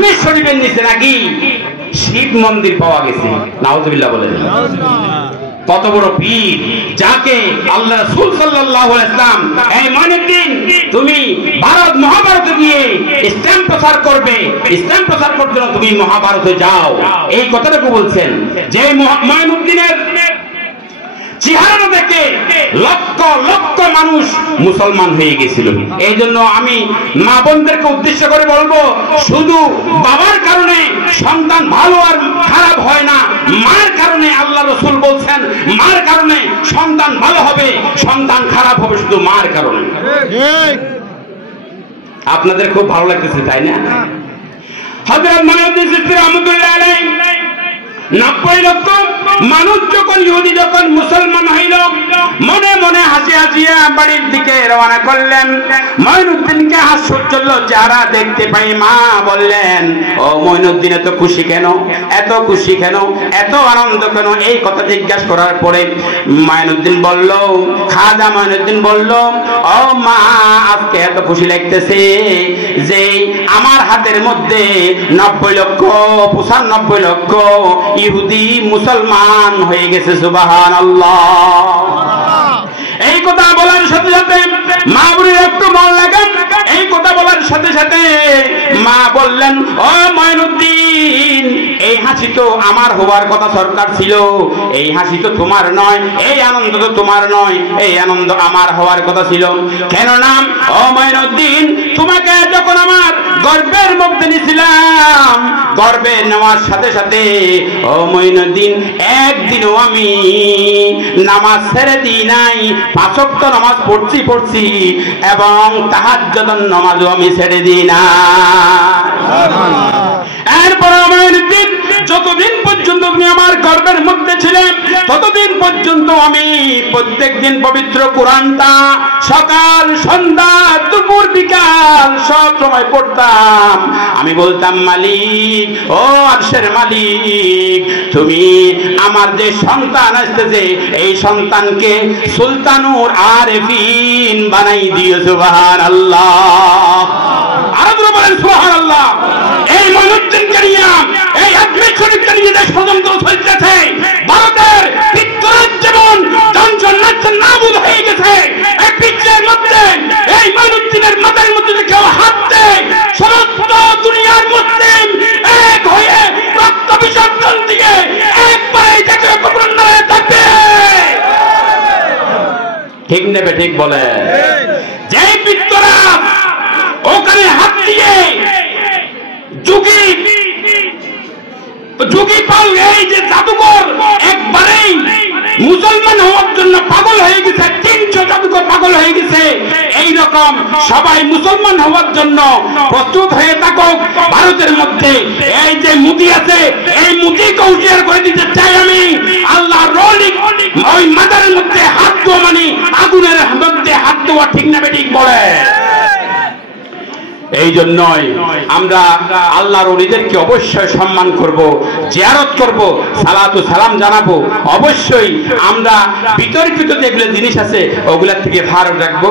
আজমির শরীফের নিচে নাকি শিব মন্দির পাওয়া গেছে। নাউজুবিল্লাহ বলেন। কত বড় পীর, যাকে আল্লাহ রাসূল সাল্লাল্লাহু আলাইহি ওয়াসাল্লাম, এই মঈনুদ্দিন তুমি ভারত মহাভারতে গিয়ে ইসলাম প্রচার করবে, ইসলাম প্রচার করতে তুমি মহাভারতে যাও, এই কথাটুকু বলছেন। যে মঈনুদ্দিনের চেহারা দেখে লক্ষ লক্ষ মানুষ মুসলমান হয়ে গেছিল। এই জন্য আমি মা বোনদেরকে উদ্দেশ্য করে বলবো, শুধু বাবার কারণে সন্তান ভালো আর খারাপ হয় না, মার কারণে আল্লাহ রাসূল বলছেন মার কারণে সন্তান ভালো হবে, সন্তান খারাপ হবে শুধু মার কারণে। আপনাদের খুব ভালো লাগতেছে তাই না? হযরত মঈনুদ্দিন চিশতি রাহমাতুল্লাহ আলাইহি 90 লক্ষ মানুষ যখন ইহুদি যখন মুসলমান হইল, মনে মনে হাসি হাসিয়া বাড়ির দিকে রওনা করলেন। মঈনুদ্দিনকে হাস্যোজ্জ্বল চেহারা দেখতে পাই মা বললেন, ও মঈনুদ্দিন এত খুশি কেন, এত খুশি কেন, এত আনন্দ কেন? এই কথা জিজ্ঞাসা করার পরে মঈনুদ্দিন বলল, খাজা মঈনুদ্দিন বলল, ও মা আজকে এত খুশি লাগতেছে যে আমার হাতের মধ্যে 90 লক্ষ 95 লক্ষ ইহুদি মুসলমান হয়ে গেছে। সুবহানাল্লাহ। এই কথা বলার সাথে সাথে মা বুড়ির একটু মন লাগান। এই কথা বলার সাথে সাথে মা বললেন, ও মঈনুদ্দিন এই হাসি তো আমার হওয়ার কথা সরকার ছিল, এই হাসি তো তোমার নয়, এই আনন্দ তো তোমার নয়, এই আনন্দ আমার হওয়ার কথা ছিল। কেন নাম? ও মঈনুদ্দিন তোমাকে যখন আমার গর্বের মধ্যে নিয়েছিলাম, গর্বে নেওয়ার সাথে সাথে ও মঈনুদ্দিন একদিনও আমি নামাজ ছেড়ে দিই নাই, 5 ওয়াক্ত নামাজ পড়ছি এবং তাহাজ্জুদের নামাজও আমি ছেড়ে দিই না। এরপর মঈনুদ্দিন যতদিন পর্যন্ত আপনি আমার গর্বের মধ্যে ছিলেন ততদিন পর্যন্ত আমি প্রত্যেকদিন পবিত্র কোরআনটা সকাল সন্ধ্যা দুপুর বিকাল সব সময় পড়তাম। আমি বলতাম, মালিক, ও আরশের মালিক, তুমি আমার যে সন্তান আসতেছে এই সন্তানকে সুলতানুর আরেফিন বানাই দিও। সুবহানাল্লাহ। আরো জোরে বলেন সুবহানাল্লাহ। এই মঈনুদ্দিনকে নিয়ে, এই আজমির শরীফকে নিয়ে যে ষড়যন্ত্র চলতেছে, ভারতের পিতৃরাজ যেমন জনজন্মাচ্ছে নাবুদ হয়ে গেছে, এই পিতৃর মধ্যে এই মঈনুদ্দিনের মাথার মধ্যে যে কেউ হাত দেয়, সমস্ত দুনিয়ার মুসলিম এক হয়ে রক্ত বিসর্জন দিয়ে একবারে দেখে কবরন হয়ে থাকবে। ঠিক নেবে ঠিক বলে। যে পিতৃরাজ ওখানে হাত দিয়ে যুগী পাল, এই যে জাদুকর একবারেই মুসলমান হওয়ার জন্য পাগল হয়ে গেছে, 300 জাদুকর পাগল হয়ে গেছে। এইরকম সবাই মুসলমান হওয়ার জন্য প্রস্তুত হয়ে থাকো। ভারতের মধ্যে এই যে মুদি আছে, এই মুদিকে হুঁশিয়ার করে দিতে চাই আমি, আল্লাহ রলিক ওই মাদারের মধ্যে হাত দেওয়া মানে আগুনের মধ্যে হাত দেওয়া। ঠিক না বেঠিক বলে? এই জন্যই আমরা আল্লাহর ওলিদেরকে অবশ্যই সম্মান করব, জিয়ারত করব, সালাত ও সালাম জানাবো। অবশ্যই আমরা বিতর্কিত যেগুলো জিনিস আছে ওগুলা থেকে ভার রাখবো।